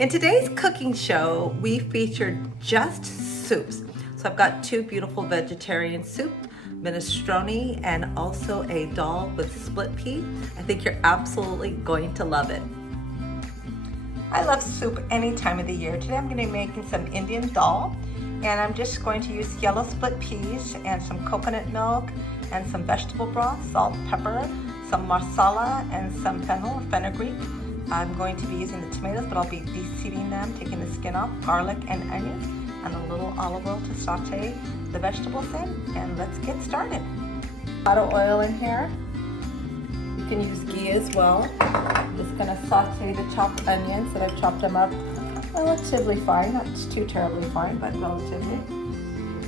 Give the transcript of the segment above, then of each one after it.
In today's cooking show, we featured just soups. So I've got two beautiful vegetarian soup, minestrone, and also a dal with split pea. I think you're absolutely going to love it. I love soup any time of the year. Today I'm going to be making some Indian dal, and I'm just going to use yellow split peas and some coconut milk and some vegetable broth, salt, pepper, some masala, and some fennel or fenugreek. I'm going to be using the tomatoes, but I'll be de-seeding them, taking the skin off, garlic and onions, and a little olive oil to saute the vegetables in, and let's get started. A lot of oil in here. You can use ghee as well. I'm just going to saute the chopped onions that I've chopped them up relatively fine, not too terribly fine, but relatively.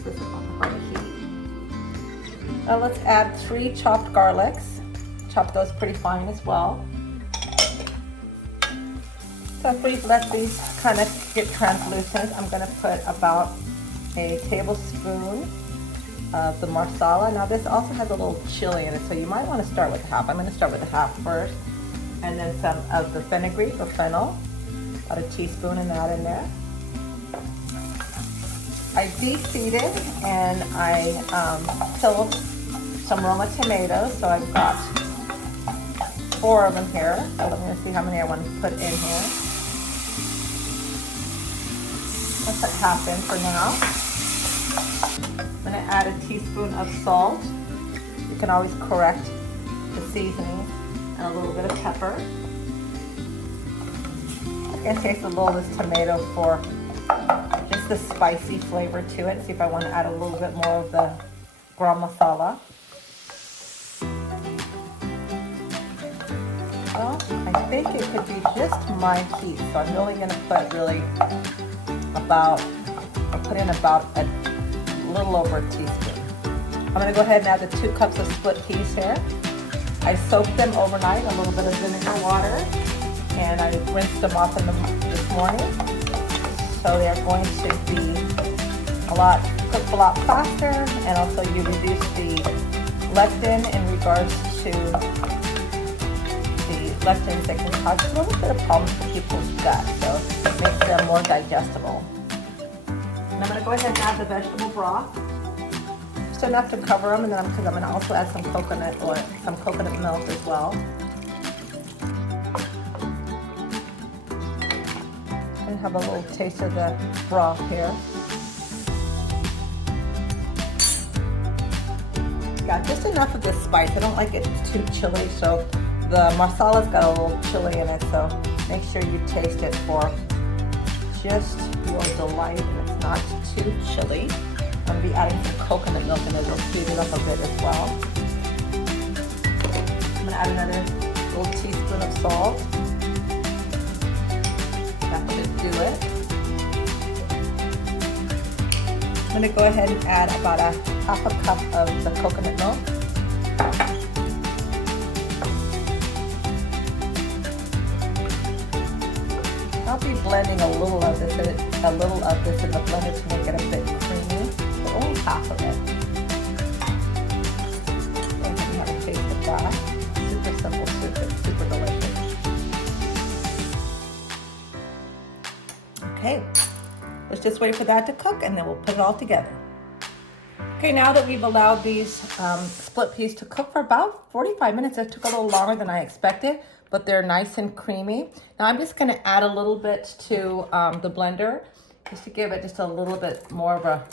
This is on high heat. Now let's add 3 chopped garlics. Chop those pretty fine as well. So after we let these kind of get translucent, I'm going to put about a tablespoon of the masala. Now this also has a little chili in it, so you might want to start with half. I'm going to start with the half first, and then some of the fenugreek or fennel, about a teaspoon, and that in there. I de-seeded and I peeled some Roma tomatoes, so I've got 4 of them here. So I'm going to see how many I want to put in here. I'll put half in for now. I'm going to add a teaspoon of salt. You can always correct the seasoning, and a little bit of pepper. I'm going to taste a little of this tomato for just the spicy flavor to it. See if I want to add a little bit more of the garam masala. Well, I think it could be just my heat, so I'm only going to put I'll put in about a little over a teaspoon. I'm going to go ahead and add the 2 cups of split peas here. I soaked them overnight in a little bit of vinegar water, and I rinsed them off this morning. So they're going to be cook a lot faster, and also you reduce the lectin in regards to the lectins that can cause a little bit of problems for people's gut, so it makes them more digestible. And I'm going to go ahead and add the vegetable broth, just enough to cover them, and then because I'm going to also add some coconut oil, some coconut milk as well. And have a little taste of the broth here. Yeah, just enough of the spice. I don't like it too chili, so the masala's got a little chili in it, so make sure you taste it for just your delight, and it's not too chili. I'm going to be adding some coconut milk in it. It'll sweeten it up a bit as well. I'm going to add another little teaspoon of salt. That should do it. I'm going to go ahead and add about a half a cup of the coconut milk. I'll be blending a little of this in the blender to make it a bit creamy, but only half of it. And you have a taste of that. Super simple soup, it's super delicious. Okay, let's just wait for that to cook, and then we'll put it all together. Okay, now that we've allowed these split peas to cook for about 45 minutes, it took a little longer than I expected, but they're nice and creamy. Now I'm just going to add a little bit to the blender, just to give it just a little bit more of a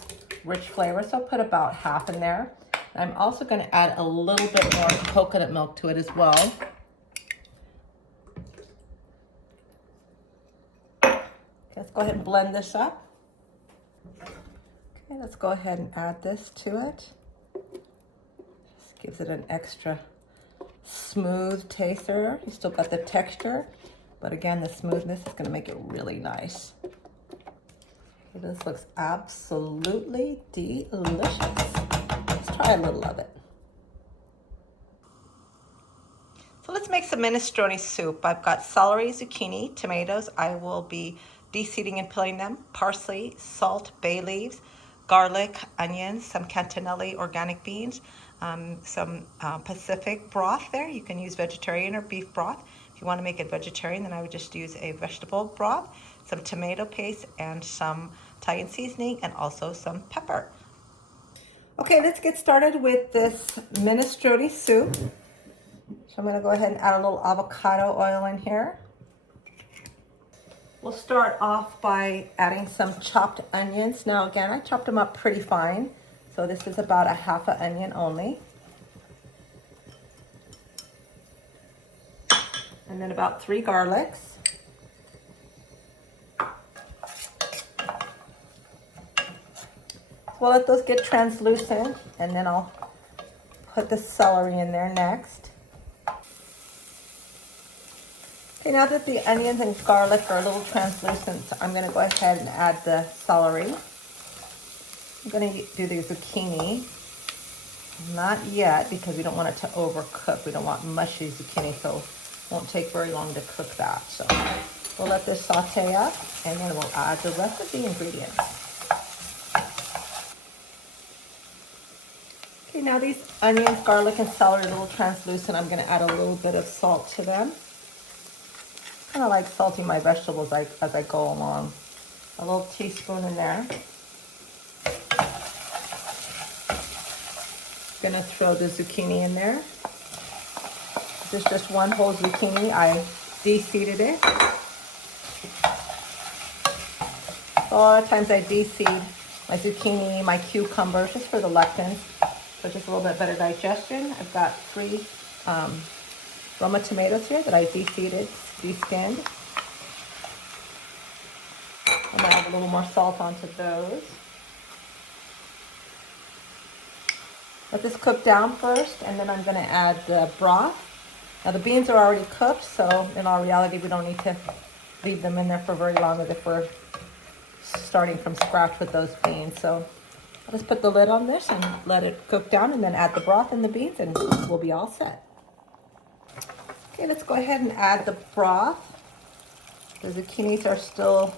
rich flavor. So I'll put about half in there. And I'm also going to add a little bit more coconut milk to it as well. Okay, let's go ahead and blend this up. Okay, let's go ahead and add this to it. This gives it an extra smooth taster. You still got the texture, but again, the smoothness is going to make it really nice. Okay, this looks absolutely delicious. Let's try a little of it. So let's make some minestrone soup. I've got celery, zucchini, tomatoes. I will be de-seeding and peeling them, parsley, salt, bay leaves, garlic, onions, some cannellini organic beans, some Pacific broth there. You can use vegetarian or beef broth. If you want to make it vegetarian, then I would just use a vegetable broth. some tomato paste, and some Italian seasoning, and also some pepper. Okay, let's get started with this minestrone soup. So I'm gonna go ahead and add a little avocado oil in here. We'll start off by adding some chopped onions. Now again, I chopped them up pretty fine. So this is about a half an onion only. And then about 3 garlics. We'll let those get translucent, and then I'll put the celery in there next. Okay, now that the onions and garlic are a little translucent, I'm gonna go ahead and add the celery. I'm gonna do the zucchini. Not yet, because we don't want it to overcook. We don't want mushy zucchini, so it won't take very long to cook that. So we'll let this saute up, and then we'll add the rest of the ingredients. Okay, now these onions, garlic, and celery are a little translucent. I'm gonna add a little bit of salt to them. Kind of like salting my vegetables as I go along. A little teaspoon in there. Gonna throw the zucchini in there. This is just one whole zucchini. I de-seeded it. So a lot of times I de-seed my zucchini, my cucumbers, just for the lectins. So just a little bit better digestion. I've got 3 Roma tomatoes here that I de-seeded, de-skinned. I'm gonna add a little more salt onto those. Let this cook down first, and then I'm gonna add the broth. Now the beans are already cooked, so in all reality, we don't need to leave them in there for very long as if we're starting from scratch with those beans. So I'll just put the lid on this and let it cook down, and then add the broth and the beans, and we'll be all set. Okay, let's go ahead and add the broth. The zucchinis are still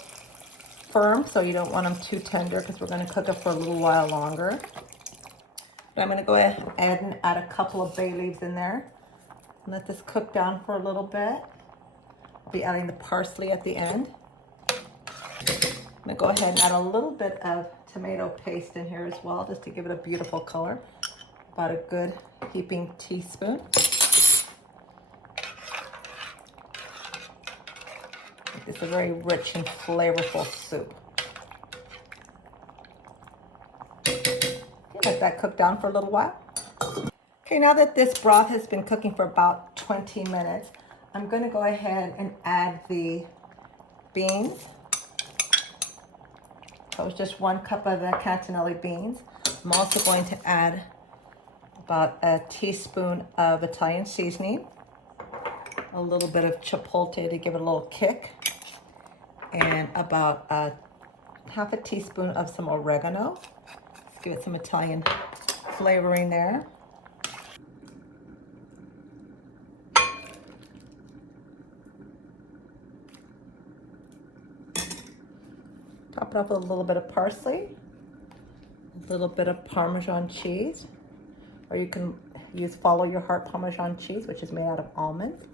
firm, so you don't want them too tender because we're going to cook it for a little while longer. But I'm going to go ahead and add a couple of bay leaves in there. Let this cook down for a little bit. I'll be adding the parsley at the end. I'm going to go ahead and add a little bit of tomato paste in here as well, just to give it a beautiful color. About a good heaping teaspoon. It's a very rich and flavorful soup. Okay, let that cook down for a little while. Okay, now that this broth has been cooking for about 20 minutes, I'm going to go ahead and add the beans. That was just 1 cup of the cannellini beans. I'm also going to add about a teaspoon of Italian seasoning, a little bit of chipotle to give it a little kick, and about half a teaspoon of some oregano. Let's give it some Italian flavoring there. Top it up with a little bit of parsley, a little bit of Parmesan cheese, or you can use Follow Your Heart Parmesan cheese, which is made out of almonds.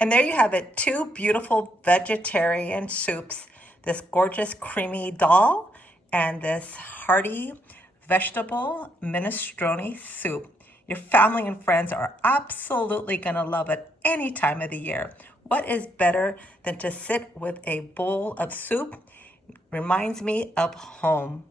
And there you have it, 2 beautiful vegetarian soups, this gorgeous creamy dal and this hearty vegetable minestrone soup. Your family and friends are absolutely gonna love it any time of the year. What is better than to sit with a bowl of soup? Reminds me of home.